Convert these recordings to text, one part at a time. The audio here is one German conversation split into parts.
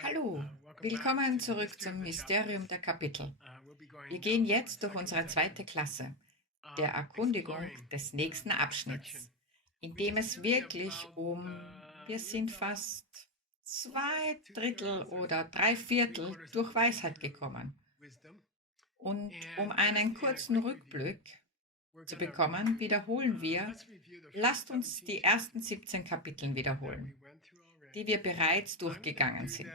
Hallo, willkommen zurück zum Mysterium der Kapitel. Wir gehen jetzt durch unsere zweite Klasse, der Erkundigung des nächsten Abschnitts, in dem es wirklich wir sind fast zwei Drittel oder drei Viertel durch Weisheit gekommen. Und um einen kurzen Rückblick zu bekommen, lasst uns die ersten 17 Kapitel wiederholen, die wir bereits durchgegangen sind.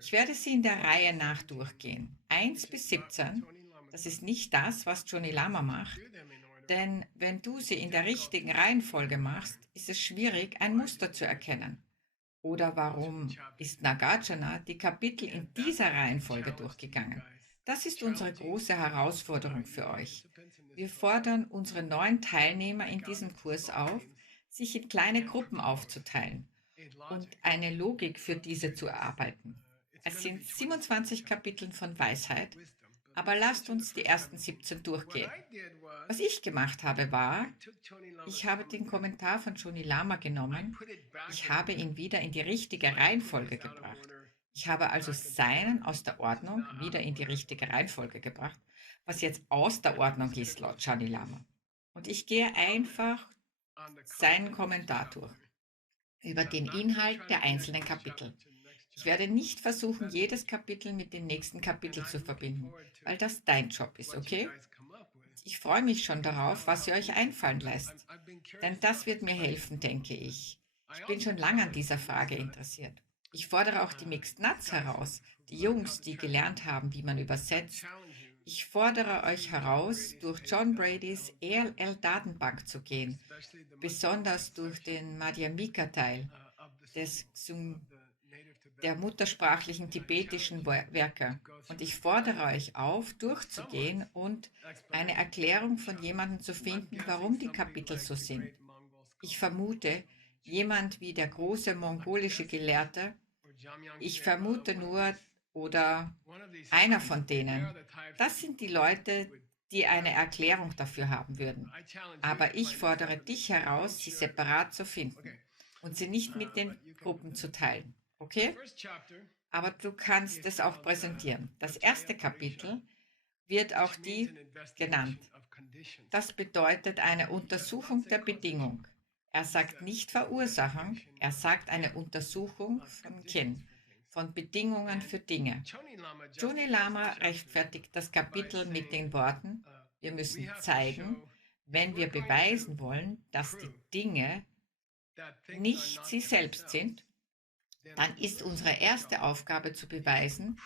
Ich werde sie in der Reihe nach durchgehen. 1 bis 17, das ist nicht das, was Johnny Lama macht, denn wenn du sie in der richtigen Reihenfolge machst, ist es schwierig, ein Muster zu erkennen. Oder warum ist Nagarjuna die Kapitel in dieser Reihenfolge durchgegangen? Das ist unsere große Herausforderung für euch. Wir fordern unsere neuen Teilnehmer in diesem Kurs auf, sich in kleine Gruppen aufzuteilen und eine Logik für diese zu erarbeiten. Es sind 27 Kapitel von Weisheit, aber lasst uns die ersten 17 durchgehen. Was ich gemacht habe, war, ich habe den Kommentar von Johnny Lama genommen, ich habe ihn wieder in die richtige Reihenfolge gebracht. Ich habe also seinen aus der Ordnung wieder in die richtige Reihenfolge gebracht, was jetzt aus der Ordnung ist laut Johnny Lama. Und ich gehe einfach seinen Kommentar durch über den Inhalt der einzelnen Kapitel. Ich werde nicht versuchen, jedes Kapitel mit dem nächsten Kapitel zu verbinden, weil das dein Job ist, okay? Ich freue mich schon darauf, was ihr euch einfallen lässt, denn das wird mir helfen, denke ich. Ich bin schon lange an dieser Frage interessiert. Ich fordere auch die Mixed Nuts heraus, die Jungs, die gelernt haben, wie man übersetzt. Ich fordere euch heraus, durch John Bradys ELL-Datenbank zu gehen, besonders durch den Madhyamika-Teil der muttersprachlichen tibetischen Werke. Und ich fordere euch auf, durchzugehen und eine Erklärung von jemandem zu finden, warum die Kapitel so sind. Ich vermute, jemand wie der große mongolische Gelehrte, ich vermute nur, oder einer von denen. Das sind die Leute, die eine Erklärung dafür haben würden. Aber ich fordere dich heraus, sie separat zu finden und sie nicht mit den Gruppen zu teilen. Okay? Aber du kannst es auch präsentieren. Das erste Kapitel wird auch die genannt. Das bedeutet eine Untersuchung der Bedingung. Er sagt nicht Verursachung, er sagt eine Untersuchung von Kin, von Bedingungen für Dinge. Johnny Lama rechtfertigt das Kapitel mit den Worten, wir müssen zeigen, wenn wir beweisen wollen, dass die Dinge nicht sie selbst sind, dann ist unsere erste Aufgabe zu beweisen,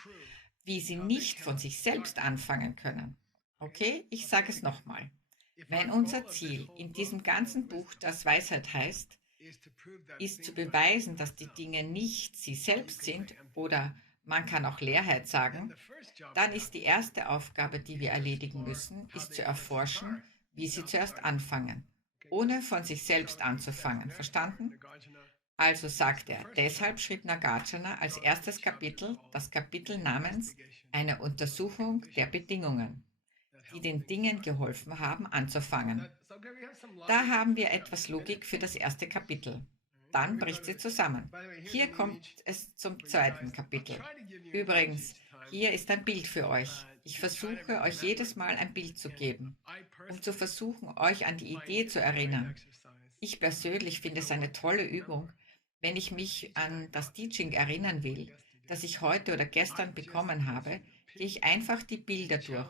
wie sie nicht von sich selbst anfangen können. Okay, ich sage es nochmal. Wenn unser Ziel in diesem ganzen Buch, das Weisheit heißt, ist zu beweisen, dass die Dinge nicht sie selbst sind, oder man kann auch Leerheit sagen, dann ist die erste Aufgabe, die wir erledigen müssen, ist zu erforschen, wie sie zuerst anfangen, ohne von sich selbst anzufangen. Verstanden? Also sagt er, deshalb schrieb Nagarjuna als erstes Kapitel das Kapitel namens Eine Untersuchung der Bedingungen, die den Dingen geholfen haben, anzufangen. Da haben wir etwas Logik für das erste Kapitel. Dann bricht sie zusammen. Hier kommt es zum zweiten Kapitel. Übrigens, hier ist ein Bild für euch. Ich versuche, euch jedes Mal ein Bild zu geben, um zu versuchen, euch an die Idee zu erinnern. Ich persönlich finde es eine tolle Übung, wenn ich mich an das Teaching erinnern will, das ich heute oder gestern bekommen habe, gehe ich einfach die Bilder durch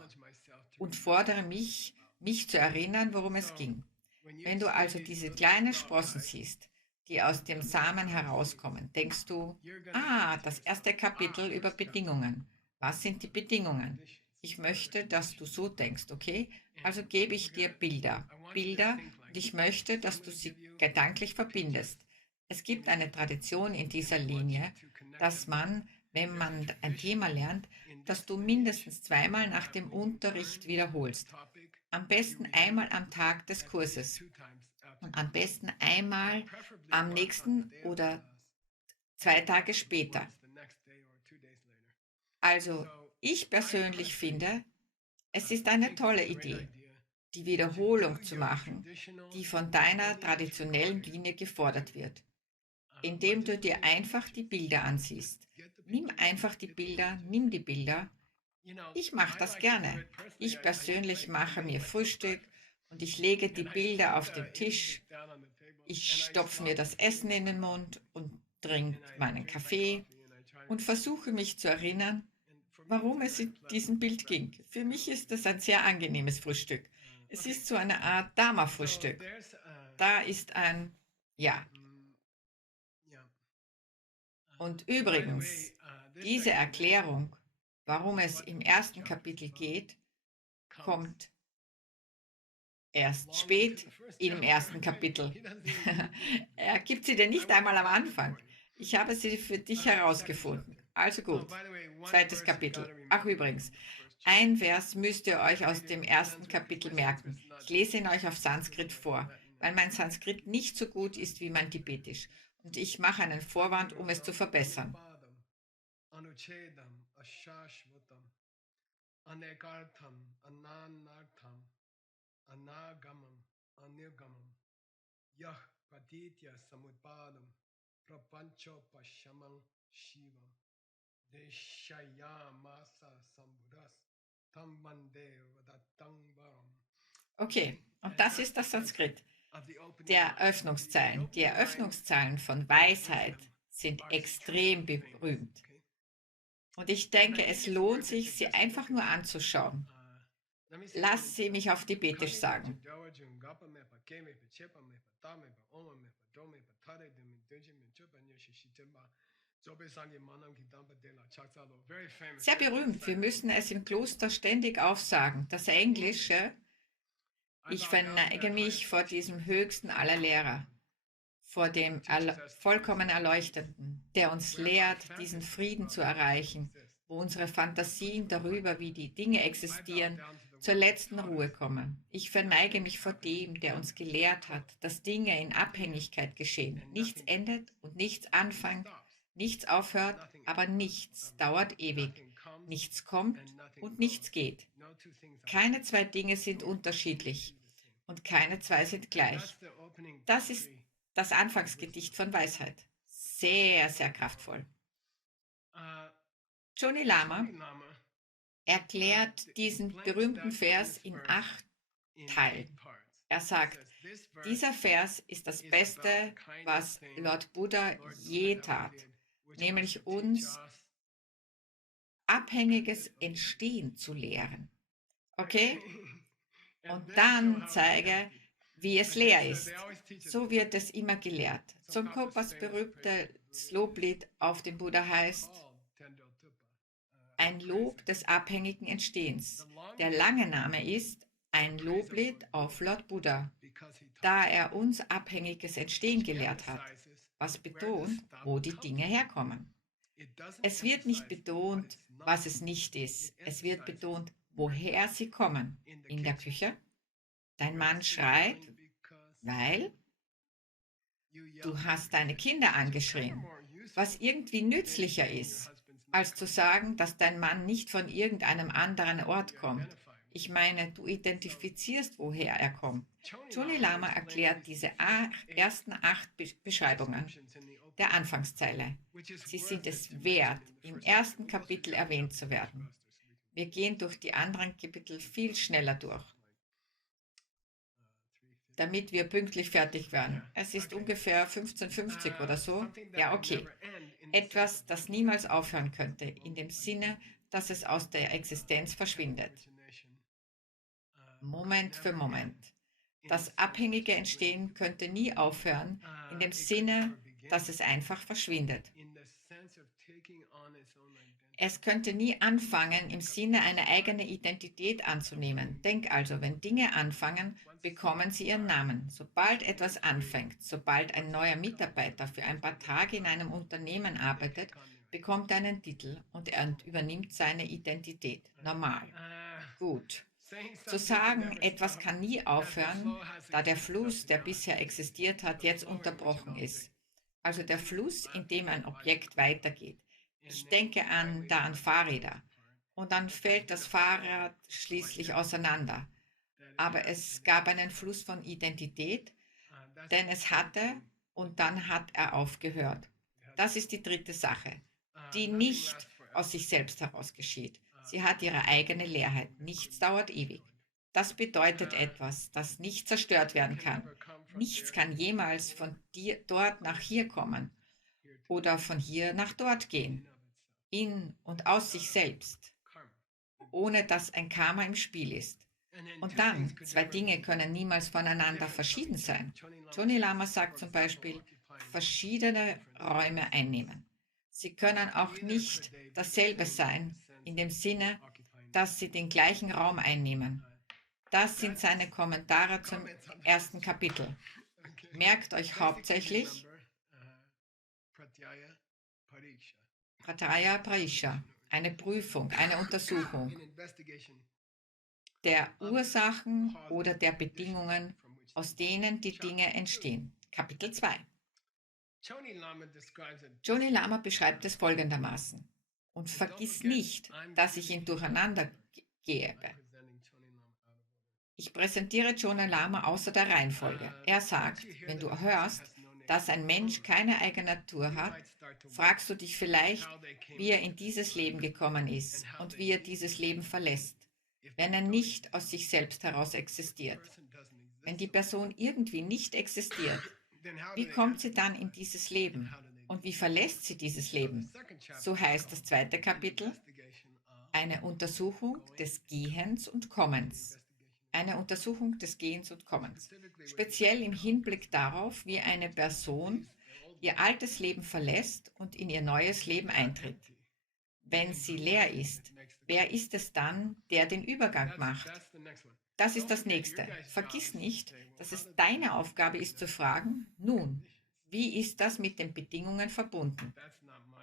und fordere mich zu erinnern, worum es ging. Wenn du also diese kleinen Sprossen siehst, die aus dem Samen herauskommen, denkst du, das erste Kapitel über Bedingungen. Was sind die Bedingungen? Ich möchte, dass du so denkst, okay? Also gebe ich dir Bilder, und ich möchte, dass du sie gedanklich verbindest. Es gibt eine Tradition in dieser Linie, dass man, wenn man ein Thema lernt, dass du mindestens zweimal nach dem Unterricht wiederholst. Am besten einmal am Tag des Kurses und am besten einmal am nächsten oder 2 Tage später. Also ich persönlich finde, es ist eine tolle Idee, die Wiederholung zu machen, die von deiner traditionellen Linie gefordert wird. indem du dir einfach die Bilder ansiehst. Nimm einfach die Bilder, nimm die Bilder. Ich mache das gerne. Ich persönlich mache mir Frühstück und ich lege die Bilder auf den Tisch. Ich stopfe mir das Essen in den Mund und trinke meinen Kaffee und versuche mich zu erinnern, warum es in diesem Bild ging. Für mich ist das ein sehr angenehmes Frühstück. Es ist so eine Art Dharma-Frühstück. Da ist ein Ja. Und übrigens, diese Erklärung, warum es im ersten Kapitel geht, kommt erst spät im ersten Kapitel. Er gibt sie dir nicht einmal am Anfang. Ich habe sie für dich herausgefunden. Also gut, zweites Kapitel. Ach übrigens, ein Vers müsst ihr euch aus dem ersten Kapitel merken. Ich lese ihn euch auf Sanskrit vor, weil mein Sanskrit nicht so gut ist wie mein Tibetisch. Und ich mache einen Vorwand, um es zu verbessern. Anagamam, Anirgamam, Yah Praditya Samudpadam, Prapancho Pashamang Shivam, Deshayamasa Sambudas, Tambande Vadatangvaram. Okay, und das ist das Sanskrit der Eröffnungszeilen. Die Eröffnungszeilen von Weisheit sind extrem berühmt. Und ich denke, es lohnt sich, sie einfach nur anzuschauen. Lass sie mich auf Tibetisch sagen. Sehr berühmt. Wir müssen es im Kloster ständig aufsagen. Das Englische, ich verneige mich vor diesem höchsten aller Lehrer, vor dem vollkommen Erleuchteten, der uns lehrt, diesen Frieden zu erreichen, wo unsere Fantasien darüber, wie die Dinge existieren, zur letzten Ruhe kommen. Ich verneige mich vor dem, der uns gelehrt hat, dass Dinge in Abhängigkeit geschehen. Nichts endet und nichts anfängt, nichts aufhört, aber nichts dauert ewig. Nichts kommt und nichts geht. Keine zwei Dinge sind unterschiedlich und keine zwei sind gleich. Das ist das Anfangsgedicht von Weisheit. Sehr, sehr kraftvoll. Johnny Lama erklärt diesen berühmten Vers in 8 Teilen. Er sagt, dieser Vers ist das Beste, was Lord Buddha je tat, nämlich uns abhängiges Entstehen zu lehren. Okay? Und dann zeige, wie es leer ist. So wird es immer gelehrt. Tsongkhapas berühmtes Loblied auf den Buddha heißt ein Lob des abhängigen Entstehens. Der lange Name ist ein Loblied auf Lord Buddha, da er uns abhängiges Entstehen gelehrt hat, was betont, wo die Dinge herkommen. Es wird nicht betont, was es nicht ist. Es wird betont, woher sie kommen. In der Küche? Dein Mann schreit, weil du hast deine Kinder angeschrien, was irgendwie nützlicher ist, als zu sagen, dass dein Mann nicht von irgendeinem anderen Ort kommt. Ich meine, du identifizierst, woher er kommt. Johnny Lama erklärt diese ersten 8 Beschreibungen der Anfangszeile. Sie sind es wert, im ersten Kapitel erwähnt zu werden. Wir gehen durch die anderen Kapitel viel schneller durch, damit wir pünktlich fertig werden. Es ist ungefähr 15:50 oder so. Ja, okay. Etwas, das niemals aufhören könnte, in dem Sinne, dass es aus der Existenz verschwindet. Moment für Moment. Das abhängige Entstehen könnte nie aufhören, in dem Sinne, dass es einfach verschwindet. Es könnte nie anfangen, im Sinne eine eigene Identität anzunehmen. Denk also, wenn Dinge anfangen, bekommen sie ihren Namen. Sobald etwas anfängt, sobald ein neuer Mitarbeiter für ein paar Tage in einem Unternehmen arbeitet, bekommt er einen Titel und er übernimmt seine Identität. Normal. Gut. Zu sagen, etwas kann nie aufhören, da der Fluss, der bisher existiert hat, jetzt unterbrochen ist. Also der Fluss, in dem ein Objekt weitergeht. Ich denke da an Fahrräder. Und dann fällt das Fahrrad schließlich auseinander. Aber es gab einen Fluss von Identität, denn es hatte und dann hat er aufgehört. Das ist die dritte Sache, die nicht aus sich selbst heraus geschieht. Sie hat ihre eigene Leerheit. Nichts dauert ewig. Das bedeutet etwas, das nicht zerstört werden kann. Nichts kann jemals von dir dort nach hier kommen oder von hier nach dort gehen, in und aus sich selbst, ohne dass ein Karma im Spiel ist. Und dann, zwei Dinge können niemals voneinander verschieden sein. Johnny Lama sagt zum Beispiel, verschiedene Räume einnehmen. Sie können auch nicht dasselbe sein, in dem Sinne, dass sie den gleichen Raum einnehmen. Das sind seine Kommentare zum ersten Kapitel. Merkt euch hauptsächlich Pratyaya Praisha, eine Prüfung, eine Untersuchung der Ursachen oder der Bedingungen, aus denen die Dinge entstehen. Kapitel 2. Johnny Lama beschreibt es folgendermaßen. Und vergiss nicht, dass ich ihn durcheinander gebe. Ich präsentiere Johnny Lama außer der Reihenfolge. Er sagt, wenn du hörst, dass ein Mensch keine eigene Natur hat, fragst du dich vielleicht, wie er in dieses Leben gekommen ist und wie er dieses Leben verlässt, wenn er nicht aus sich selbst heraus existiert. Wenn die Person irgendwie nicht existiert, wie kommt sie dann in dieses Leben? Und wie verlässt sie dieses Leben? So heißt das zweite Kapitel, eine Untersuchung des Gehens und Kommens. Eine Untersuchung des Gehens und Kommens. Speziell im Hinblick darauf, wie eine Person ihr altes Leben verlässt und in ihr neues Leben eintritt. Wenn sie leer ist, wer ist es dann, der den Übergang macht? Das ist das Nächste. Vergiss nicht, dass es deine Aufgabe ist zu fragen, nun, wie ist das mit den Bedingungen verbunden?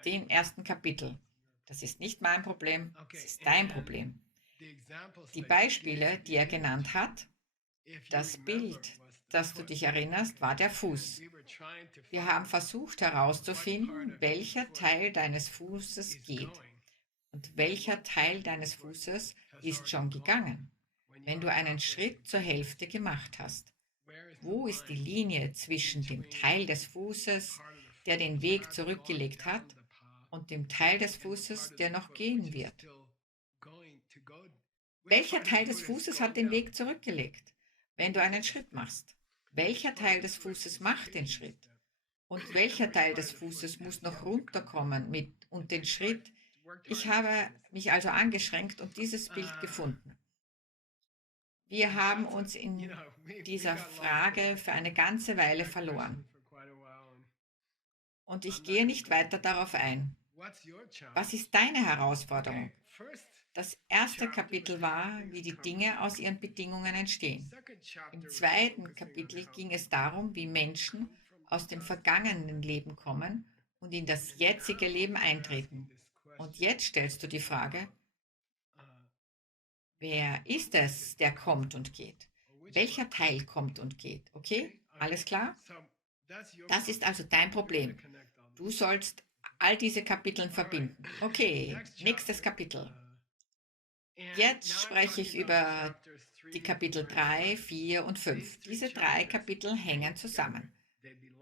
Dem ersten Kapitel. Das ist nicht mein Problem, es ist dein Problem. Die Beispiele, die er genannt hat, das Bild, das du dich erinnerst, war der Fuß. Wir haben versucht herauszufinden, welcher Teil deines Fußes geht und welcher Teil deines Fußes ist schon gegangen, wenn du einen Schritt zur Hälfte gemacht hast. Wo ist die Linie zwischen dem Teil des Fußes, der den Weg zurückgelegt hat, und dem Teil des Fußes, der noch gehen wird? Welcher Teil des Fußes hat den Weg zurückgelegt, wenn du einen Schritt machst? Welcher Teil des Fußes macht den Schritt? Und welcher Teil des Fußes muss noch runterkommen und den Schritt? Ich habe mich also angeschränkt und dieses Bild gefunden. Wir haben uns in dieser Frage für eine ganze Weile verloren. Und ich gehe nicht weiter darauf ein. Was ist deine Herausforderung? Das erste Kapitel war, wie die Dinge aus ihren Bedingungen entstehen. Im zweiten Kapitel ging es darum, wie Menschen aus dem vergangenen Leben kommen und in das jetzige Leben eintreten. Und jetzt stellst du die Frage, wer ist es, der kommt und geht? Welcher Teil kommt und geht? Okay, alles klar? Das ist also dein Problem. Du sollst all diese Kapitel verbinden. Okay, nächstes Kapitel. Jetzt spreche ich über die Kapitel 3, 4 und 5. Diese drei Kapitel hängen zusammen.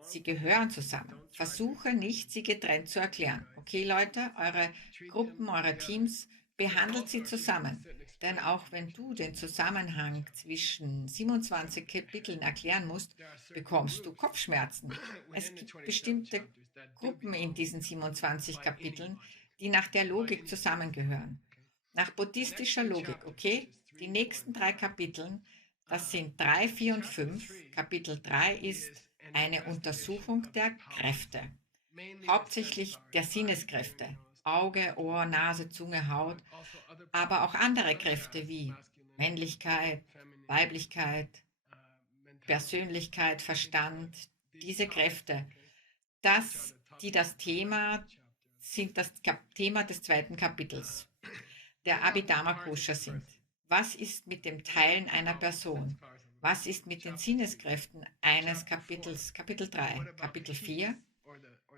Sie gehören zusammen. Versuche nicht, sie getrennt zu erklären. Okay, Leute, eure Gruppen, eure Teams, behandelt sie zusammen. Denn auch wenn du den Zusammenhang zwischen 27 Kapiteln erklären musst, bekommst du Kopfschmerzen. Es gibt bestimmte Gruppen in diesen 27 Kapiteln, die nach der Logik zusammengehören. Nach buddhistischer Logik, okay? Die nächsten drei Kapiteln, das sind 3, 4 und 5. Kapitel 3 ist eine Untersuchung der Kräfte, hauptsächlich der Sinneskräfte, Auge, Ohr, Nase, Zunge, Haut, aber auch andere Kräfte wie Männlichkeit, Weiblichkeit, Persönlichkeit, Verstand, diese Kräfte, die das Thema sind das Thema des zweiten Kapitels, der Abhidharma Kosha sind. Was ist mit dem Teilen einer Person? Was ist mit den Sinneskräften eines Kapitels? Kapitel 3, Kapitel 4.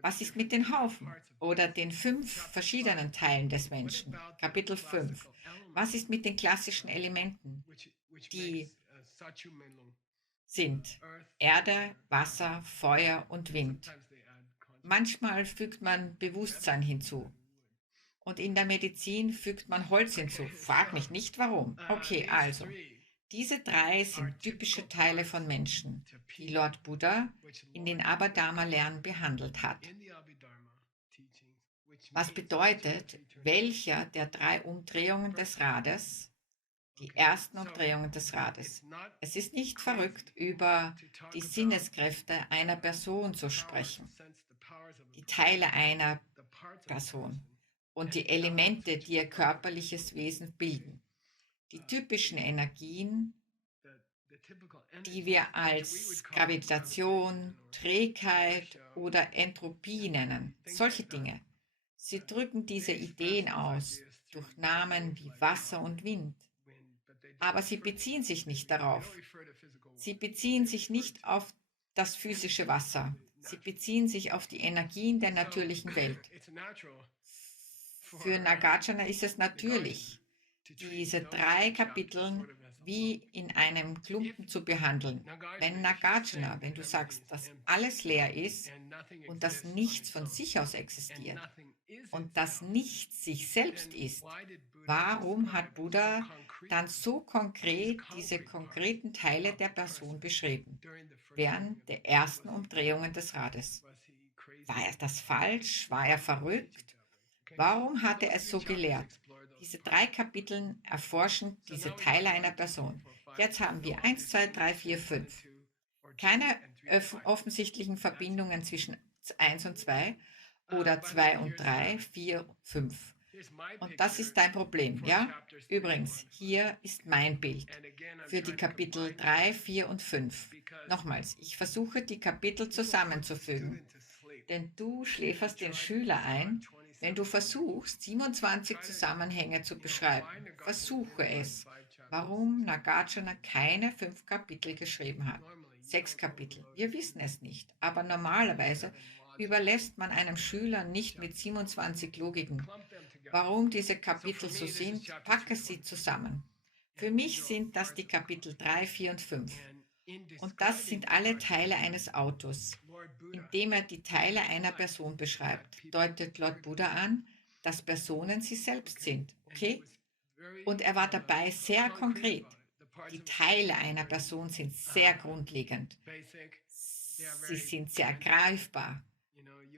Was ist mit den Haufen oder den 5 verschiedenen Teilen des Menschen? Kapitel 5. Was ist mit den klassischen Elementen, die sind Erde, Wasser, Feuer und Wind. Manchmal fügt man Bewusstsein hinzu. Und in der Medizin fügt man Holz hinzu. Frag mich nicht warum. Okay, also. Diese drei sind typische Teile von Menschen, die Lord Buddha in den Abhidharma-Lehren behandelt hat. Was bedeutet, welcher der drei Umdrehungen des Rades, die ersten Umdrehungen des Rades. Es ist nicht verrückt, über die Sinneskräfte einer Person zu sprechen, die Teile einer Person und die Elemente, die ihr körperliches Wesen bilden. Die typischen Energien, die wir als Gravitation, Trägheit oder Entropie nennen, solche Dinge. Sie drücken diese Ideen aus durch Namen wie Wasser und Wind. Aber sie beziehen sich nicht darauf. Sie beziehen sich nicht auf das physische Wasser. Sie beziehen sich auf die Energien der natürlichen Welt. Für Nagarjuna ist es natürlich, diese drei Kapiteln wie in einem Klumpen zu behandeln. Wenn Nagarjuna, wenn du sagst, dass alles leer ist und dass nichts von sich aus existiert und dass nichts sich selbst ist, warum hat Buddha dann so konkret diese konkreten Teile der Person beschrieben, während der ersten Umdrehungen des Rades? War er das falsch? War er verrückt? Warum hat er es so gelehrt? Diese drei Kapitel erforschen diese Teile einer Person. Jetzt haben wir 1, 2, 3, 4, 5. Keine offensichtlichen Verbindungen zwischen 1 und 2 oder 2 und 3, 4 und 5. Und das ist dein Problem, ja? Übrigens, hier ist mein Bild für die Kapitel 3, 4 und 5. Nochmals, ich versuche die Kapitel zusammenzufügen, denn du schläferst den Schüler ein, wenn du versuchst, 27 Zusammenhänge zu beschreiben. Versuche es. Warum Nagarjuna keine 5 Kapitel geschrieben hat. 6 Kapitel. Wir wissen es nicht, aber normalerweise überlässt man einem Schüler nicht mit 27 Logiken. Warum diese Kapitel so sind, packe sie zusammen. Für mich sind das die Kapitel 3, 4 und 5. Und das sind alle Teile eines Autos. Indem er die Teile einer Person beschreibt, deutet Lord Buddha an, dass Personen sie selbst sind. Okay? Und er war dabei sehr konkret. Die Teile einer Person sind sehr grundlegend. Sie sind sehr greifbar.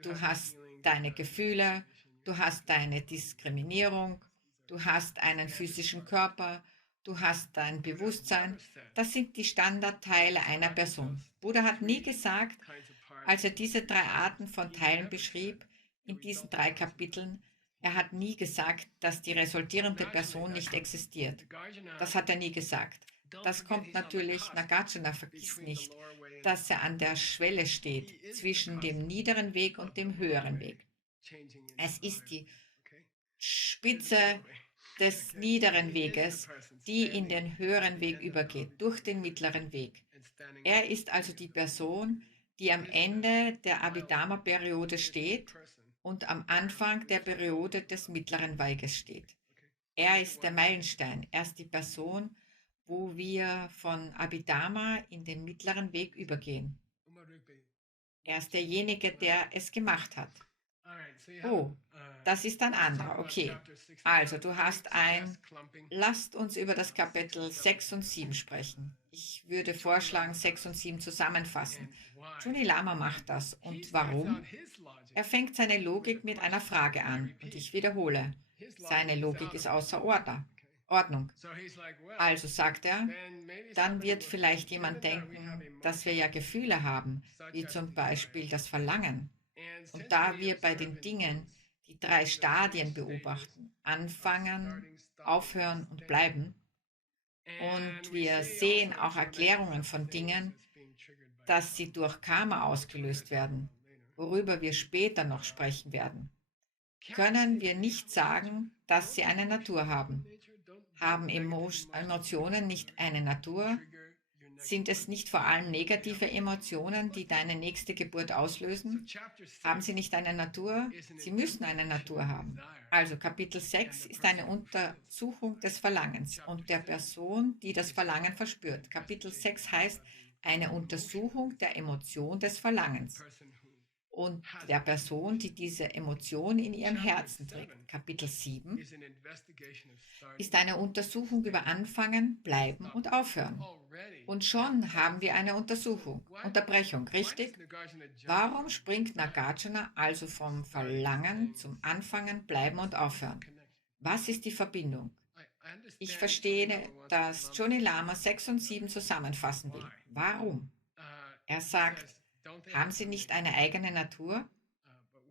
Du hast deine Gefühle, du hast deine Diskriminierung, du hast einen physischen Körper, du hast dein Bewusstsein. Das sind die Standardteile einer Person. Buddha hat nie gesagt, als er diese drei Arten von Teilen beschrieb, in diesen 3 Kapiteln, er hat nie gesagt, dass die resultierende Person nicht existiert. Das hat er nie gesagt. Das kommt natürlich, Nagarjuna vergisst nicht, dass er an der Schwelle steht zwischen dem niederen Weg und dem höheren Weg. Es ist die Spitze des niederen Weges, die in den höheren Weg übergeht, durch den mittleren Weg. Er ist also die Person, die am Ende der Abhidharma-Periode steht und am Anfang der Periode des mittleren Weges steht. Er ist der Meilenstein, er ist die Person, wo wir von Abhidharma in den mittleren Weg übergehen. Er ist derjenige, der es gemacht hat. Oh, das ist ein anderer. Okay, also du hast lasst uns über das Kapitel 6 und 7 sprechen. Ich würde vorschlagen, 6 und 7 zusammenfassen. Juni Lama macht das. Und warum? Er fängt seine Logik mit einer Frage an. Und ich wiederhole, seine Logik ist außer Ordnung. Also sagt er, dann wird vielleicht jemand denken, dass wir ja Gefühle haben, wie zum Beispiel das Verlangen. Und da wir bei den Dingen die 3 Stadien beobachten, anfangen, aufhören und bleiben, und wir sehen auch Erklärungen von Dingen, dass sie durch Karma ausgelöst werden, worüber wir später noch sprechen werden, können wir nicht sagen, dass sie eine Natur haben. Haben Emotionen nicht eine Natur? Sind es nicht vor allem negative Emotionen, die deine nächste Geburt auslösen? Haben sie nicht eine Natur? Sie müssen eine Natur haben. Also Kapitel 6 ist eine Untersuchung des Verlangens und der Person, die das Verlangen verspürt. Kapitel 6 heißt eine Untersuchung der Emotion des Verlangens und der Person, die diese Emotion in ihrem Herzen trägt. Kapitel 7 ist eine Untersuchung über Anfangen, Bleiben und Aufhören. Und schon haben wir eine Unterbrechung, richtig? Warum springt Nagarjuna also vom Verlangen zum Anfangen, Bleiben und Aufhören? Was ist die Verbindung? Ich verstehe, dass Johnny Lama 6 und 7 zusammenfassen will. Warum? Er sagt, haben sie nicht eine eigene Natur?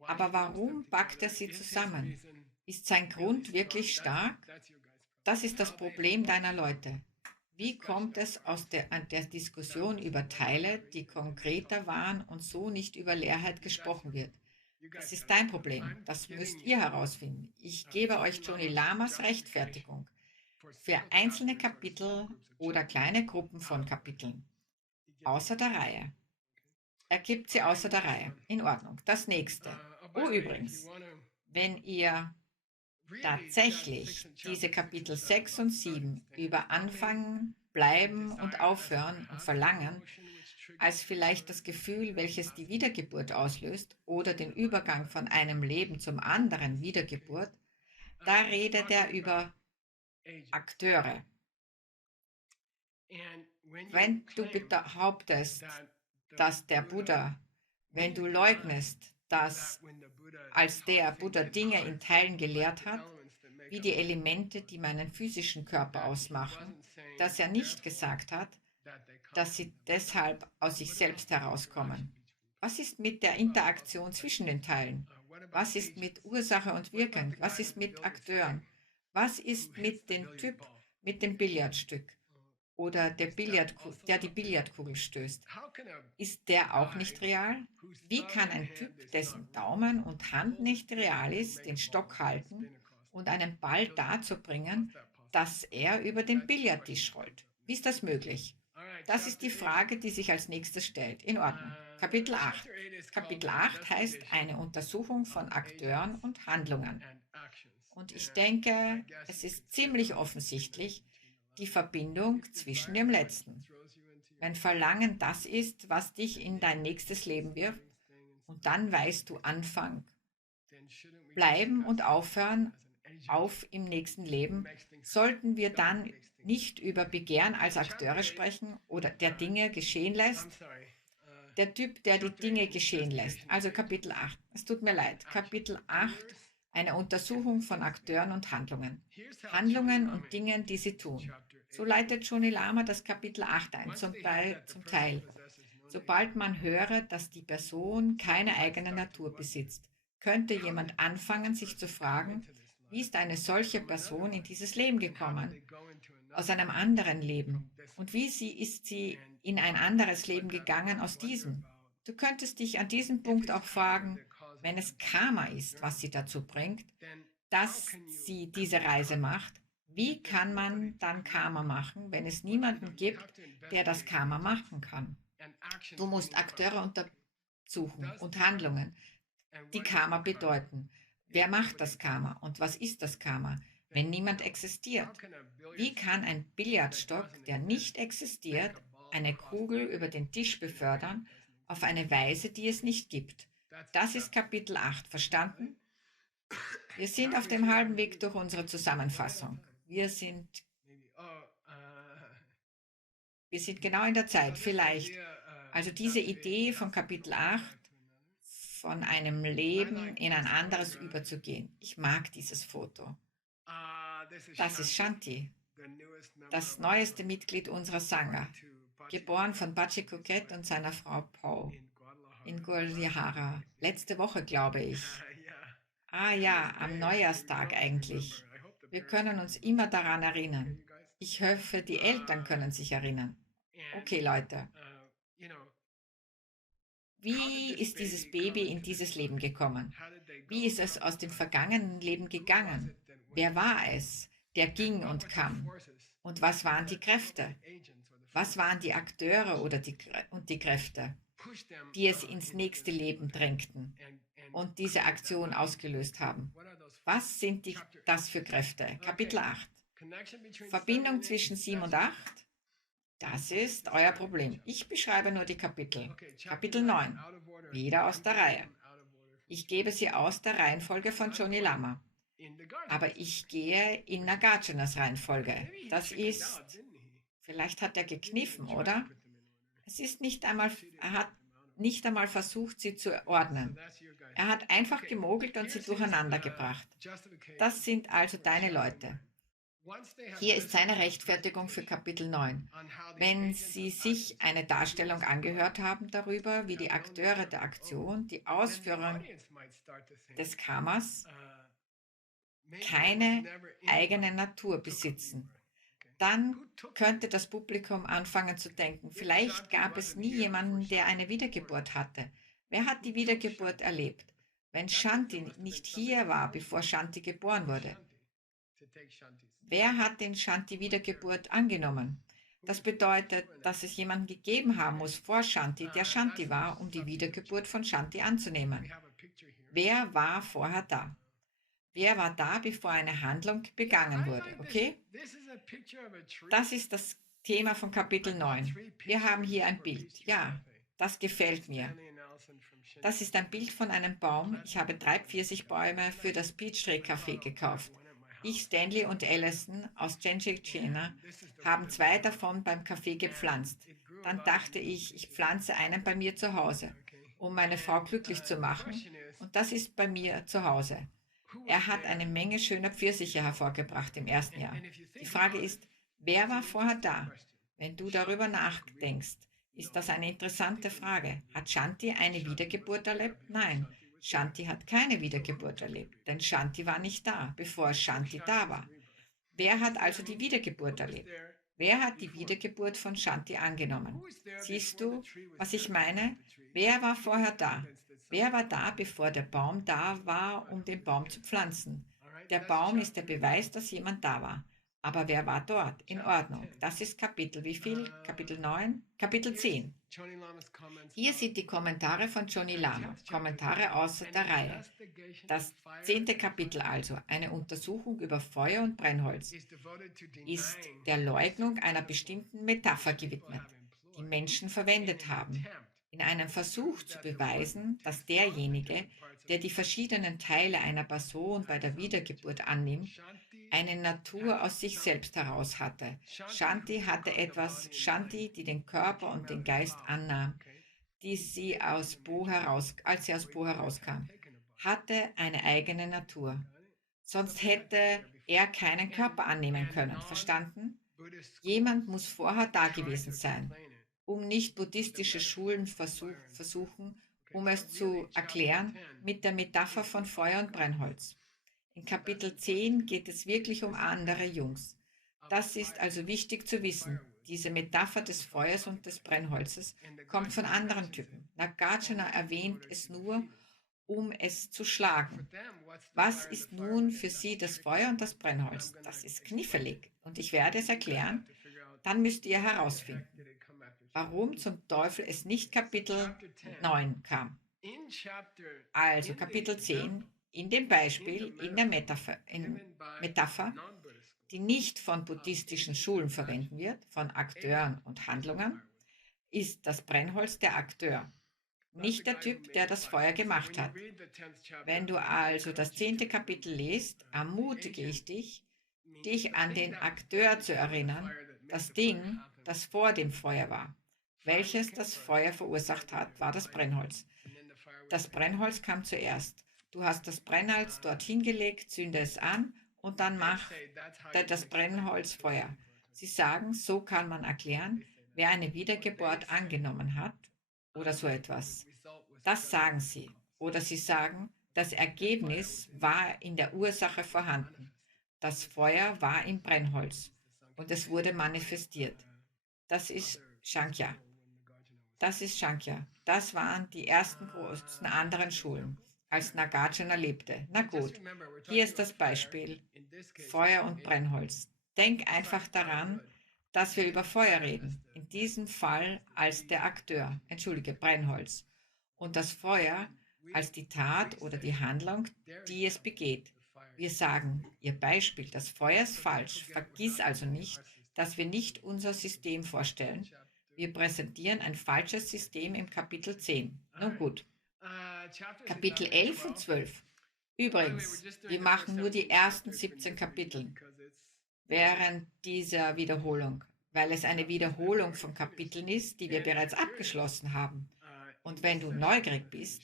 Aber warum packt er sie zusammen? Ist sein Grund wirklich stark? Das ist das Problem deiner Leute. Wie kommt es aus der Diskussion über Teile, die konkreter waren und so nicht über Leerheit gesprochen wird? Das ist dein Problem. Das müsst ihr herausfinden. Ich gebe euch Johnny Lamas Rechtfertigung für einzelne Kapitel oder kleine Gruppen von Kapiteln. Außer der Reihe. Er gibt sie außer der Reihe. In Ordnung. Das nächste. Oh, übrigens, wenn ihr tatsächlich diese Kapitel 6 und 7 über Anfangen, Bleiben und Aufhören und Verlangen als vielleicht das Gefühl, welches die Wiedergeburt auslöst oder den Übergang von einem Leben zum anderen Wiedergeburt, da redet er über Akteure. Wenn du behauptest, dass der Buddha, wenn du leugnest, dass als der Buddha Dinge in Teilen gelehrt hat, wie die Elemente, die meinen physischen Körper ausmachen, dass er nicht gesagt hat, dass sie deshalb aus sich selbst herauskommen. Was ist mit der Interaktion zwischen den Teilen? Was ist mit Ursache und Wirkung? Was ist mit Akteuren? Was ist mit dem Typ mit dem Billardstück oder der die Billardkugel stößt? Ist der auch nicht real? Wie kann ein Typ, dessen Daumen und Hand nicht real ist, den Stock halten und einen Ball dazu bringen, dass er über den Billardtisch rollt? Wie ist das möglich? Das ist die Frage, die sich als nächstes stellt. In Ordnung. Kapitel 8. Kapitel 8 heißt eine Untersuchung von Akteuren und Handlungen. Und ich denke, es ist ziemlich offensichtlich die Verbindung zwischen dem letzten. Wenn Verlangen das ist, was dich in dein nächstes Leben wirft, und dann weißt du Anfang, Bleiben und Aufhören auf im nächsten Leben, sollten wir dann nicht über Begehren als Akteure sprechen oder der Dinge geschehen lässt? Der Typ, der die Dinge geschehen lässt. Also Kapitel 8. Es tut mir leid. Kapitel 8, eine Untersuchung von Akteuren und Handlungen. Handlungen und Dingen, die sie tun. So leitet Johnny Lama das Kapitel 8 ein, zum Teil. Sobald man höre, dass die Person keine eigene Natur besitzt, könnte jemand anfangen, sich zu fragen, wie ist eine solche Person in dieses Leben gekommen, aus einem anderen Leben? Und wie ist sie in ein anderes Leben gegangen aus diesem? Du könntest dich an diesem Punkt auch fragen, wenn es Karma ist, was sie dazu bringt, dass sie diese Reise macht, wie kann man dann Karma machen, wenn es niemanden gibt, der das Karma machen kann? Du musst Akteure untersuchen und Handlungen, die Karma bedeuten. Wer macht das Karma und was ist das Karma, wenn niemand existiert? Wie kann ein Billardstock, der nicht existiert, eine Kugel über den Tisch befördern, auf eine Weise, die es nicht gibt? Das ist Kapitel 8, verstanden? Wir sind auf dem halben Weg durch unsere Zusammenfassung. Wir sind genau in der Zeit, vielleicht. Also diese Idee von Kapitel 8, von einem Leben in ein anderes überzugehen. Ich mag dieses Foto. Das ist Shanti, das neueste Mitglied unserer Sangha, geboren von Bachi Kuket und seiner Frau Pau in Guadalajara. Letzte Woche, glaube ich. Ah ja, am Neujahrstag eigentlich. Wir können uns immer daran erinnern. Ich hoffe, die Eltern können sich erinnern. Okay, Leute. Wie ist dieses Baby in dieses Leben gekommen? Wie ist es aus dem vergangenen Leben gegangen? Wer war es, der ging und kam? Und was waren die Kräfte? Was waren die Akteure oder die Kräfte, die es ins nächste Leben drängten und diese Aktion ausgelöst haben? Was sind das für Kräfte? Kapitel 8. Verbindung zwischen 7 und 8. Das ist euer Problem. Ich beschreibe nur die Kapitel. Okay, chapter Kapitel 9, 9. out of order. Wieder aus I'm der taking Reihe. them out of order from Ich gebe sie aus der Reihenfolge von Johnny Lama. in the garden. Aber ich gehe in Nagarjunas Reihenfolge. Maybe he Das chickened out, ist, didn't he? vielleicht hat er He didn't gekniffen, even try to oder? put them in order. Es ist nicht einmal, He didn't er hat put them out of order. nicht einmal versucht, sie zu So ordnen. that's your guys. Er hat einfach Okay, gemogelt und sie here's his, durcheinander gebracht. justification Das sind also for deine chapter Leute. 9. Once they have Hier ist seine listened to Rechtfertigung für Kapitel 9. on how the Wenn agents Sie of sich action eine Darstellung angehört haben darüber, wie die Akteure der Aktion die then the Ausführung audience might start to think, des Karmas maybe there was keine never eigene anyone Natur who took a besitzen. rebirth. Okay. Dann Who took könnte das Publikum anfangen zu denken, vielleicht gab es nie jemanden, der eine Wiedergeburt hatte. Wer hat die Wiedergeburt erlebt? Wenn Shanti nicht hier war, bevor Shanti geboren wurde, to take Shanti's? wer hat den Shanti-Wiedergeburt angenommen? Das bedeutet, dass es jemanden gegeben haben muss vor Shanti, der Shanti war, um die Wiedergeburt von Shanti anzunehmen. We have a picture here. Wer war vorher da? Wer war da, bevor eine Handlung begangen I wurde? like Okay? this is a picture of a tree. Das ist das Thema von Kapitel 9. Wir haben hier ein Bild. Ja, das gefällt mir. Stanley and Allison from Shin- Das ist ein Bild von einem Baum. Ich habe 3 Pfirsichbäume für das Peachtree Café gekauft. one at my house. Ich, Stanley und Allison aus Genjikchena haben 2 davon beim Café gepflanzt. Dann dachte ich, ich pflanze einen bei mir zu Hause, um meine Frau glücklich zu machen. Und das ist bei mir zu Hause. Er hat eine Menge schöner Pfirsiche hervorgebracht im ersten Jahr. Die Frage ist, wer war vorher da? Wenn du darüber nachdenkst, ist das eine interessante Frage. Hat Shanti eine Wiedergeburt erlebt? Nein, Shanti hat keine Wiedergeburt erlebt, denn Shanti war nicht da, bevor Shanti da war. Wer hat also die Wiedergeburt erlebt? Wer hat die Wiedergeburt von Shanti angenommen? Siehst du, was ich meine? Wer war vorher da? Wer war da, bevor der Baum da war, um den Baum zu pflanzen? Der Baum ist der Beweis, dass jemand da war. Aber wer war dort? In Ordnung. Das ist Kapitel wie viel? Kapitel 9? Kapitel 10. Johnny Lama's comments Hier on sind die Kommentare von Johnny Lama. Kommentare außer an der Reihe. investigation Das of fire 10. Kapitel also, eine Untersuchung über Feuer und Brennholz, is devoted to ist denying der Leugnung einer bestimmten Metapher gewidmet, die Menschen verwendet haben, in einem Versuch zu beweisen, dass derjenige, der die verschiedenen Teile einer Person bei der Wiedergeburt annimmt, eine Natur aus sich selbst heraus hatte. Shanti hatte etwas, Shanti, die den Körper und den Geist annahm, die sie aus Bo heraus, als sie aus Bo herauskam, hatte eine eigene Natur. Sonst hätte er keinen Körper annehmen können. Verstanden? Jemand muss vorher da gewesen sein, um nicht buddhistische Schulen versuchen, um es zu erklären, mit der Metapher von Feuer und Brennholz. In Kapitel 10 geht es wirklich um andere Jungs. Das ist also wichtig zu wissen. Diese Metapher des Feuers und des Brennholzes kommt von anderen Typen. Nagarjuna erwähnt es nur, um es zu schlagen. Was ist nun für sie das Feuer und das Brennholz? Das ist knifflig und ich werde es erklären. Dann müsst ihr herausfinden, warum zum Teufel es nicht Kapitel 9 kam. Also Kapitel 10, in dem Beispiel, in der Metapher, die nicht von buddhistischen Schulen verwenden wird, von Akteuren und Handlungen, ist das Brennholz der Akteur, nicht der Typ, der das Feuer gemacht hat. Wenn du also das 10. Kapitel liest, ermutige ich dich, dich an den Akteur zu erinnern, das Ding, das vor dem Feuer war. Welches das Feuer verursacht hat, war das Brennholz. Das Brennholz kam zuerst. Du hast das Brennholz dorthin gelegt, zünde es an und dann macht das Brennholz Feuer. Sie sagen, so kann man erklären, wer eine Wiedergeburt angenommen hat oder so etwas. Das sagen sie. Oder sie sagen, das Ergebnis war in der Ursache vorhanden. Das Feuer war im Brennholz und es wurde manifestiert. Das ist Shankhya. Das ist Shankhya. Das waren die ersten großen anderen Schulen, als Nagarjuna lebte. Na gut, hier ist das Beispiel. Feuer und Brennholz. Denk einfach daran, dass wir über Feuer reden. In diesem Fall als der Akteur, Brennholz. Und das Feuer als die Tat oder die Handlung, die es begeht. Wir sagen, Ihr Beispiel, das Feuer ist falsch. Vergiss also nicht, dass wir nicht unser System vorstellen. Wir präsentieren ein falsches System im Kapitel 10. Nun gut, Kapitel 11 und 12. Übrigens, wir machen nur die ersten 17 Kapitel während dieser Wiederholung, weil es eine Wiederholung von Kapiteln ist, die wir bereits abgeschlossen haben. Und wenn du neugierig bist,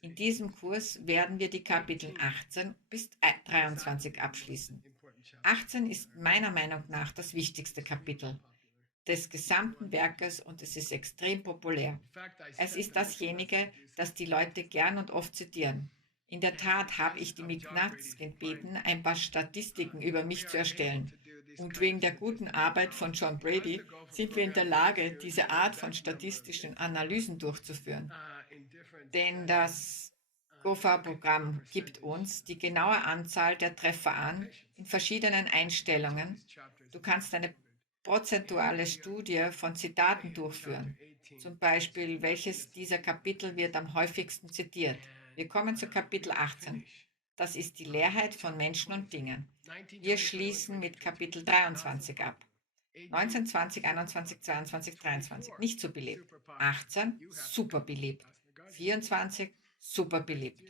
in diesem Kurs werden wir die Kapitel 18 bis 23 abschließen. 18 ist meiner Meinung nach das wichtigste Kapitel des gesamten Werkes und es ist extrem populär. Es ist dasjenige, das die Leute gern und oft zitieren. In der Tat habe ich die McNutts gebeten, ein paar Statistiken über mich zu erstellen. Und wegen der guten Arbeit von John Brady sind wir in der Lage, diese Art von statistischen Analysen durchzuführen. Denn das GOFA-Programm gibt uns die genaue Anzahl der Treffer an in verschiedenen Einstellungen. Du kannst eine prozentuale Studie von Zitaten durchführen. Zum Beispiel, welches dieser Kapitel wird am häufigsten zitiert. Wir kommen zu Kapitel 18. Das ist die Leerheit von Menschen und Dingen. Wir schließen mit Kapitel 23 ab. 19, 20, 21, 22, 23, nicht so beliebt. 18, super beliebt. 24, super beliebt.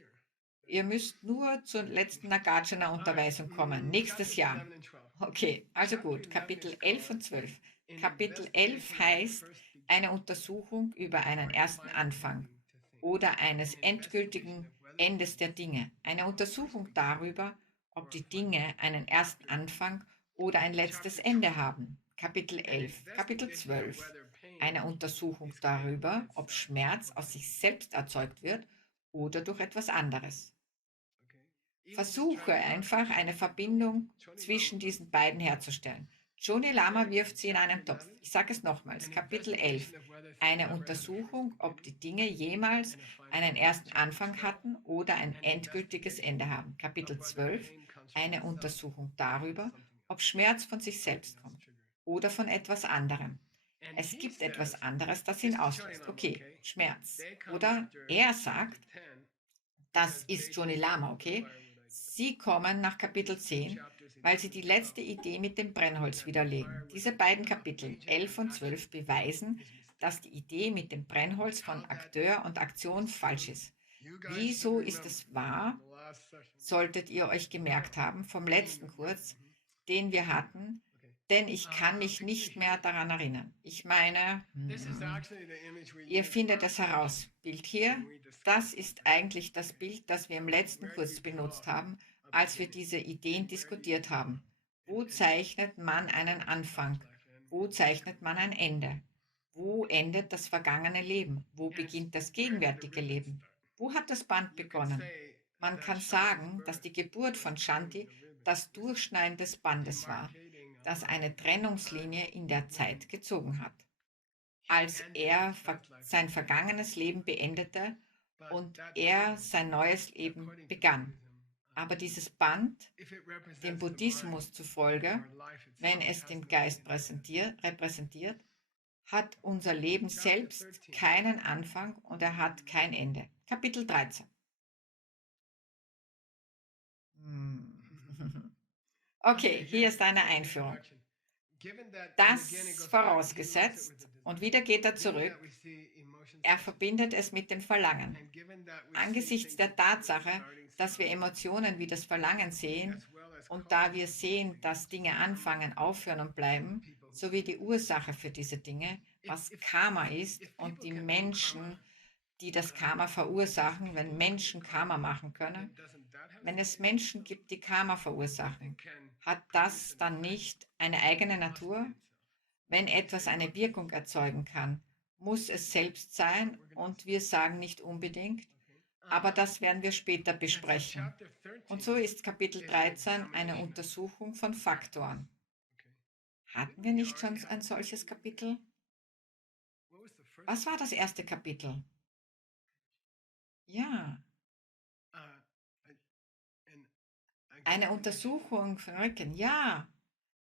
Ihr müsst nur zur letzten Nagarjuna-Unterweisung kommen, nächstes Jahr. Okay, also gut, Kapitel 11 und 12. Kapitel 11 heißt eine Untersuchung über einen ersten Anfang oder eines endgültigen Endes der Dinge. Eine Untersuchung darüber, ob die Dinge einen ersten Anfang oder ein letztes Ende haben. Kapitel 11. Kapitel 12. Eine Untersuchung darüber, ob Schmerz aus sich selbst erzeugt wird oder durch etwas anderes. Versuche einfach eine Verbindung zwischen diesen beiden herzustellen. Johnny Lama wirft sie in einen Topf. Ich sage es nochmals, Kapitel 11. Eine Untersuchung, ob die Dinge jemals einen ersten Anfang hatten oder ein endgültiges Ende haben. Kapitel 12. Eine Untersuchung darüber, ob Schmerz von sich selbst kommt oder von etwas anderem. Es gibt etwas anderes, das ihn auslöst. Okay, Schmerz. Oder er sagt, das ist Johnny Lama, okay? Sie kommen nach Kapitel 10, weil sie die letzte Idee mit dem Brennholz widerlegen. Diese beiden Kapitel 11 und 12 beweisen, dass die Idee mit dem Brennholz von Akteur und Aktion falsch ist. Wieso ist es wahr? Solltet ihr euch gemerkt haben vom letzten Kurs, den wir hatten, denn ich kann mich nicht mehr daran erinnern. Ich meine, ihr findet es heraus. Bild hier, das ist eigentlich das Bild, das wir im letzten Kurs benutzt haben, als wir diese Ideen diskutiert haben. Wo zeichnet man einen Anfang? Wo zeichnet man ein Ende? Wo endet das vergangene Leben? Wo beginnt das gegenwärtige Leben? Wo hat das Band begonnen? Man kann sagen, dass die Geburt von Shanti das Durchschneiden des Bandes war, das eine Trennungslinie in der Zeit gezogen hat. Als er sein vergangenes Leben beendete und er sein neues Leben begann. Aber dieses Band, dem Buddhismus zufolge, wenn es den Geist repräsentiert, hat unser Leben selbst keinen Anfang und er hat kein Ende. Kapitel 13. Okay, hier ist eine Einführung. Das vorausgesetzt, und wieder geht er zurück, er verbindet es mit dem Verlangen. Angesichts der Tatsache, dass wir Emotionen wie das Verlangen sehen und da wir sehen, dass Dinge anfangen, aufhören und bleiben, sowie die Ursache für diese Dinge, was Karma ist und die Menschen, die das Karma verursachen, wenn Menschen Karma machen können. Wenn es Menschen gibt, die Karma verursachen, hat das dann nicht eine eigene Natur? Wenn etwas eine Wirkung erzeugen kann, muss es selbst sein und wir sagen nicht unbedingt, aber das werden wir später besprechen. Und so ist Kapitel 13 eine Untersuchung von Faktoren. Hatten wir nicht schon ein solches Kapitel? Was war das erste Kapitel? Ja, eine Untersuchung von Rücken. Ja,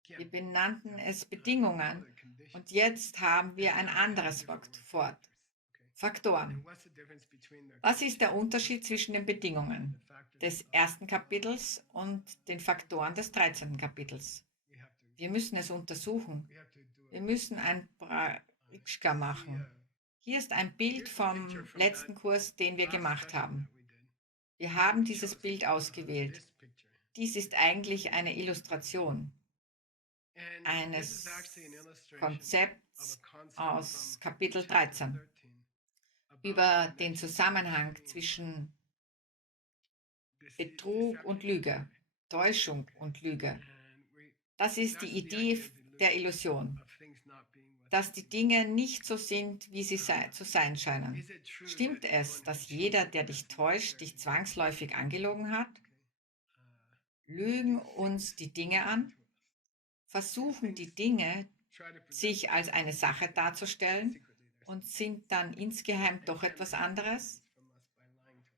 wir benannten es Bedingungen. Und jetzt haben wir ein anderes Wort. Faktoren. Was ist der Unterschied zwischen den Bedingungen des ersten Kapitels und den Faktoren des 13. Kapitels? Wir müssen es untersuchen. We have to do Wir it. müssen ein Praktika machen. Hier ist ein Bild vom letzten Kurs, den wir gemacht haben. Wir haben dieses Bild ausgewählt. Dies ist eigentlich eine Illustration eines Konzepts aus Kapitel 13 über den Zusammenhang zwischen Betrug und Lüge, Täuschung und Lüge. Das ist die Idee der Illusion, dass die Dinge nicht so sind, wie sie zu sein scheinen. Stimmt es, dass jeder, der dich täuscht, dich zwangsläufig angelogen hat? Lügen uns die Dinge an? Versuchen die Dinge, sich als eine Sache darzustellen und sind dann insgeheim doch etwas anderes?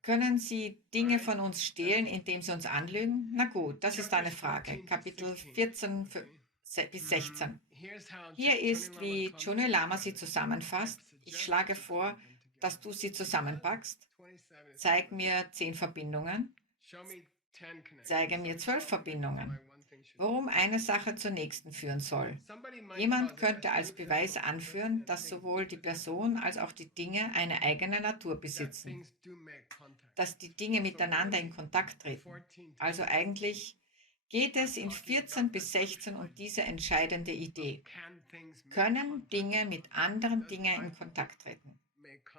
Können sie Dinge von uns stehlen, indem sie uns anlügen? Na gut, das ist eine Frage. Kapitel 14 bis 16. Hier ist, wie Chonui Lama sie zusammenfasst. Ich schlage vor, dass du sie zusammenpackst. Zeig mir 10 Verbindungen. Zeige mir 12 Verbindungen. Warum eine Sache zur nächsten führen soll. Jemand könnte als Beweis anführen, dass sowohl die Person als auch die Dinge eine eigene Natur besitzen, dass die Dinge miteinander in Kontakt treten. Also eigentlich geht es in 14 bis 16 um diese entscheidende Idee. Können Dinge mit anderen Dingen in Kontakt treten?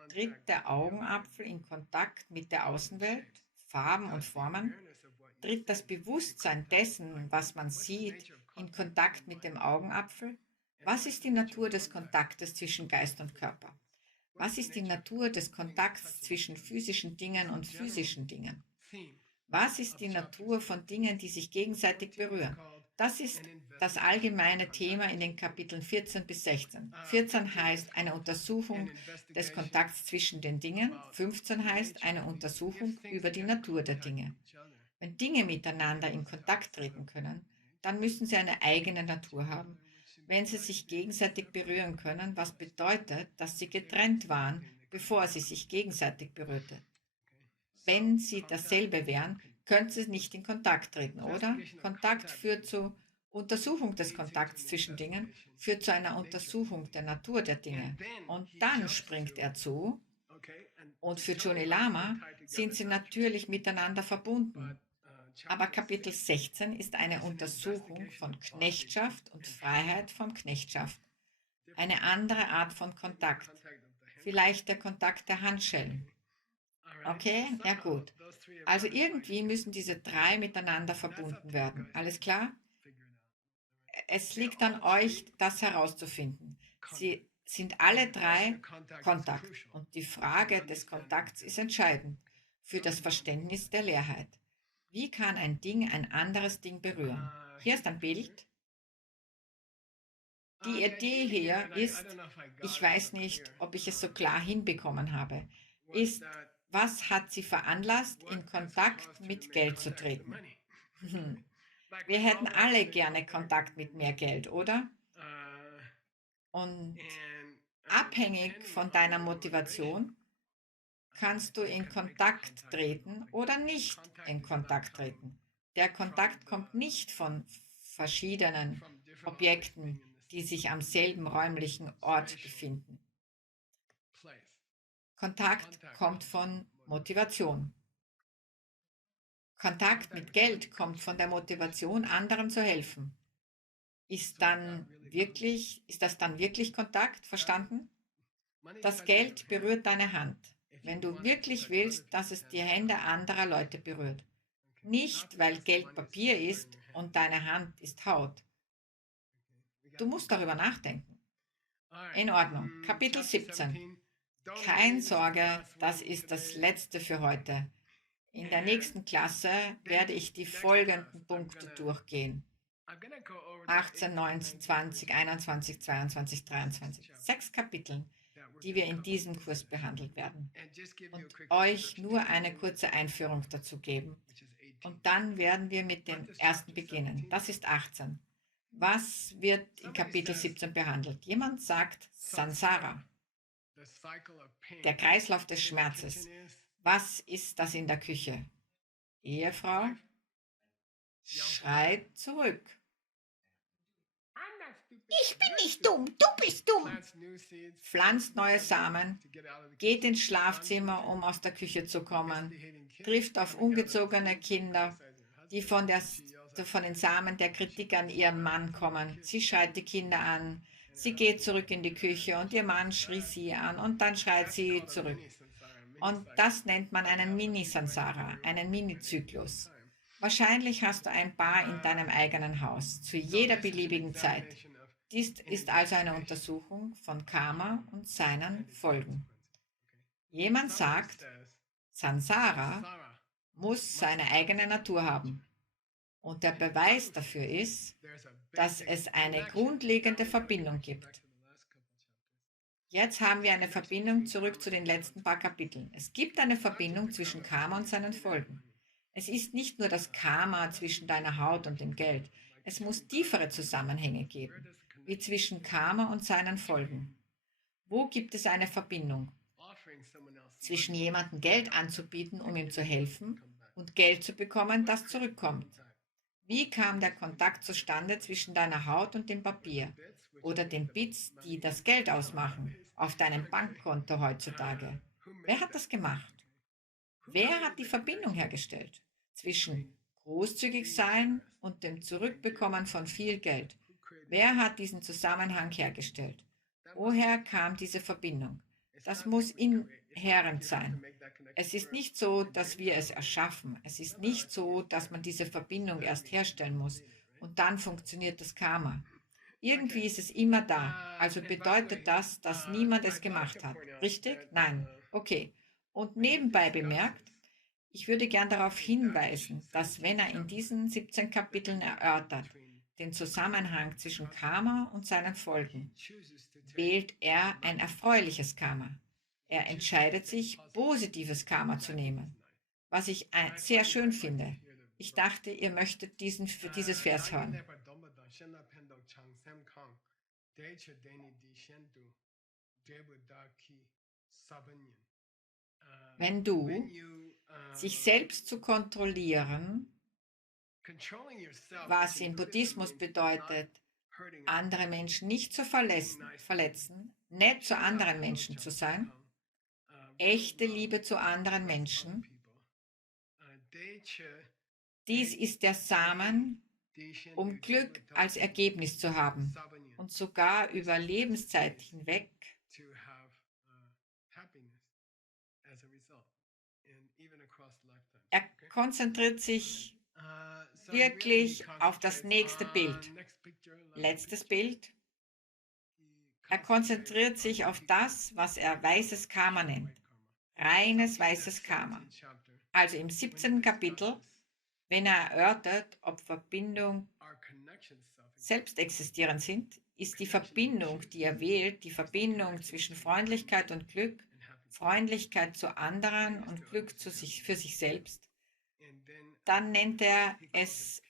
Tritt der Augenapfel in Kontakt mit der Außenwelt, Farben und Formen? Tritt das Bewusstsein dessen, was man sieht, in Kontakt mit dem Augenapfel? Was ist die Natur des Kontaktes zwischen Geist und Körper? Was ist die Natur des Kontakts zwischen physischen Dingen und physischen Dingen? Was ist die Natur von Dingen, die sich gegenseitig berühren? Das ist das allgemeine Thema in den Kapiteln 14 bis 16. 14 heißt eine Untersuchung des Kontakts zwischen den Dingen. 15 heißt eine Untersuchung über die Natur der Dinge. Wenn Dinge miteinander in Kontakt treten können, dann müssen sie eine eigene Natur haben. Wenn sie sich gegenseitig berühren können, was bedeutet, dass sie getrennt waren, bevor sie sich gegenseitig berührten. Wenn sie dasselbe wären, könnten sie nicht in Kontakt treten, oder? Kontakt führt zur Untersuchung des Kontakts zwischen Dingen, führt zu einer Untersuchung der Natur der Dinge. Und dann springt er zu, und für Chonui Lama sind sie natürlich miteinander verbunden. Aber Kapitel 16 ist eine Untersuchung von Knechtschaft und Freiheit von Knechtschaft. Eine andere Art von Kontakt. Vielleicht der Kontakt der Handschellen. Okay, ja gut. Also irgendwie müssen diese 3 miteinander verbunden werden. Alles klar? Es liegt an euch, das herauszufinden. Sie sind alle 3 Kontakt. Und die Frage des Kontakts ist entscheidend für das Verständnis der Leerheit. Wie kann ein Ding ein anderes Ding berühren? Hier ist ein Bild. Die Idee hier ist, ich weiß nicht, ob ich es so klar hinbekommen habe, ist, was hat sie veranlasst, in Kontakt mit Geld zu treten? Wir hätten alle gerne Kontakt mit mehr Geld, oder? Und abhängig von deiner Motivation kannst du in Kontakt treten oder nicht in Kontakt treten. Der Kontakt kommt nicht von verschiedenen Objekten, die sich am selben räumlichen Ort befinden. Kontakt kommt von Motivation. Kontakt mit Geld kommt von der Motivation, anderen zu helfen. Ist das dann wirklich Kontakt? Verstanden? Das Geld berührt deine Hand, wenn du wirklich willst, dass es die Hände anderer Leute berührt. Nicht, weil Geld Papier ist und deine Hand ist Haut. Du musst darüber nachdenken. In Ordnung. Kapitel 17. Keine Sorge, das ist das letzte für heute. In der nächsten Klasse werde ich die folgenden Punkte durchgehen. 18, 19, 20, 21, 22, 23. 6 Kapiteln, die wir in diesem Kurs behandelt werden. Und euch nur eine kurze Einführung dazu geben. Und dann werden wir mit dem ersten beginnen. Das ist 18. Was wird in Kapitel 17 behandelt? Jemand sagt Samsara, der Kreislauf des Schmerzes. Was ist das in der Küche? Ehefrau schreit zurück. Ich bin nicht dumm, du bist dumm. Pflanzt neue Samen, geht ins Schlafzimmer, um aus der Küche zu kommen, trifft auf ungezogene Kinder, die von den Samen der Kritik an ihrem Mann kommen. Sie schreit die Kinder an, sie geht zurück in die Küche und ihr Mann schrie sie an und dann schreit sie zurück. Und das nennt man einen Mini-Sansara, einen Mini-Zyklus. Wahrscheinlich hast du ein paar in deinem eigenen Haus, zu jeder beliebigen Zeit. Dies ist also eine Untersuchung von Karma und seinen Folgen. Jemand sagt, Sansara muss seine eigene Natur haben. Und der Beweis dafür ist, dass es eine grundlegende Verbindung gibt. Jetzt haben wir eine Verbindung zurück zu den letzten paar Kapiteln. Es gibt eine Verbindung zwischen Karma und seinen Folgen. Es ist nicht nur das Karma zwischen deiner Haut und dem Geld. Es muss tiefere Zusammenhänge geben, wie zwischen Karma und seinen Folgen. Wo gibt es eine Verbindung? Zwischen jemandem Geld anzubieten, um ihm zu helfen, und Geld zu bekommen, das zurückkommt. Wie kam der Kontakt zustande zwischen deiner Haut und dem Papier oder den Bits, die das Geld ausmachen, auf deinem Bankkonto heutzutage? Wer hat das gemacht? Wer hat die Verbindung hergestellt zwischen großzügig sein und dem Zurückbekommen von viel Geld? Wer hat diesen Zusammenhang hergestellt? Woher kam diese Verbindung? Das muss inhärent sein. Es ist nicht so, dass wir es erschaffen. Es ist nicht so, dass man diese Verbindung erst herstellen muss und dann funktioniert das Karma. Irgendwie ist es immer da. Also bedeutet das, dass niemand es gemacht hat. Richtig? Nein. Okay. Und nebenbei bemerkt, ich würde gern darauf hinweisen, dass wenn er in diesen 17 Kapiteln erörtert, den Zusammenhang zwischen Karma und seinen Folgen, wählt er ein erfreuliches Karma. Er entscheidet sich, positives Karma zu nehmen, was ich sehr schön finde. Ich dachte, ihr möchtet dieses Vers hören. Wenn du sich selbst zu kontrollieren, was im Buddhismus bedeutet, andere Menschen nicht zu verletzen, nett zu anderen Menschen zu sein, echte Liebe zu anderen Menschen, dies ist der Samen, um Glück als Ergebnis zu haben und sogar über Lebenszeit hinweg er konzentriert sich wirklich auf das nächste Bild. Letztes Bild. Er konzentriert sich auf das, was er weißes Karma nennt. Reines weißes Karma. Also im 17. Kapitel, wenn er erörtert, ob Verbindung selbst existierend sind, ist die Verbindung, die er wählt, die Verbindung zwischen Freundlichkeit und Glück, Freundlichkeit zu anderen und Glück für sich selbst. Dann nennt er es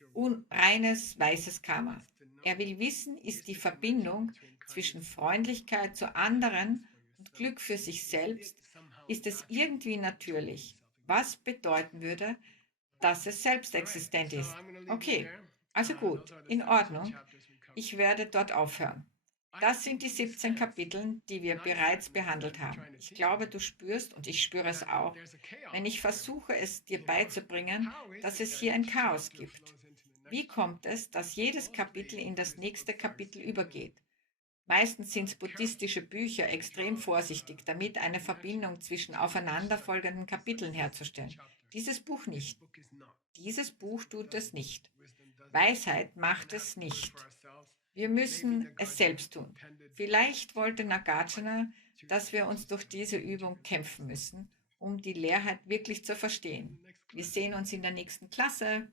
reines weißes Karma. Er will wissen, ist die Verbindung zwischen Freundlichkeit zu anderen und Glück für sich selbst, ist es irgendwie natürlich, was bedeuten würde, dass es selbstexistent ist. Okay, also gut, in Ordnung. Ich werde dort aufhören. Das sind die 17 Kapitel, die wir bereits behandelt haben. Ich glaube, du spürst, und ich spüre es auch, wenn ich versuche, es dir beizubringen, dass es hier ein Chaos gibt. Wie kommt es, dass jedes Kapitel in das nächste Kapitel übergeht? Meistens sind buddhistische Bücher extrem vorsichtig, damit eine Verbindung zwischen aufeinanderfolgenden Kapiteln herzustellen. Dieses Buch nicht. Dieses Buch tut es nicht. Weisheit macht es nicht. Wir müssen es selbst tun. Vielleicht wollte Nagarjuna, dass wir uns durch diese Übung kämpfen müssen, um die Leerheit wirklich zu verstehen. Wir sehen uns in der nächsten Klasse.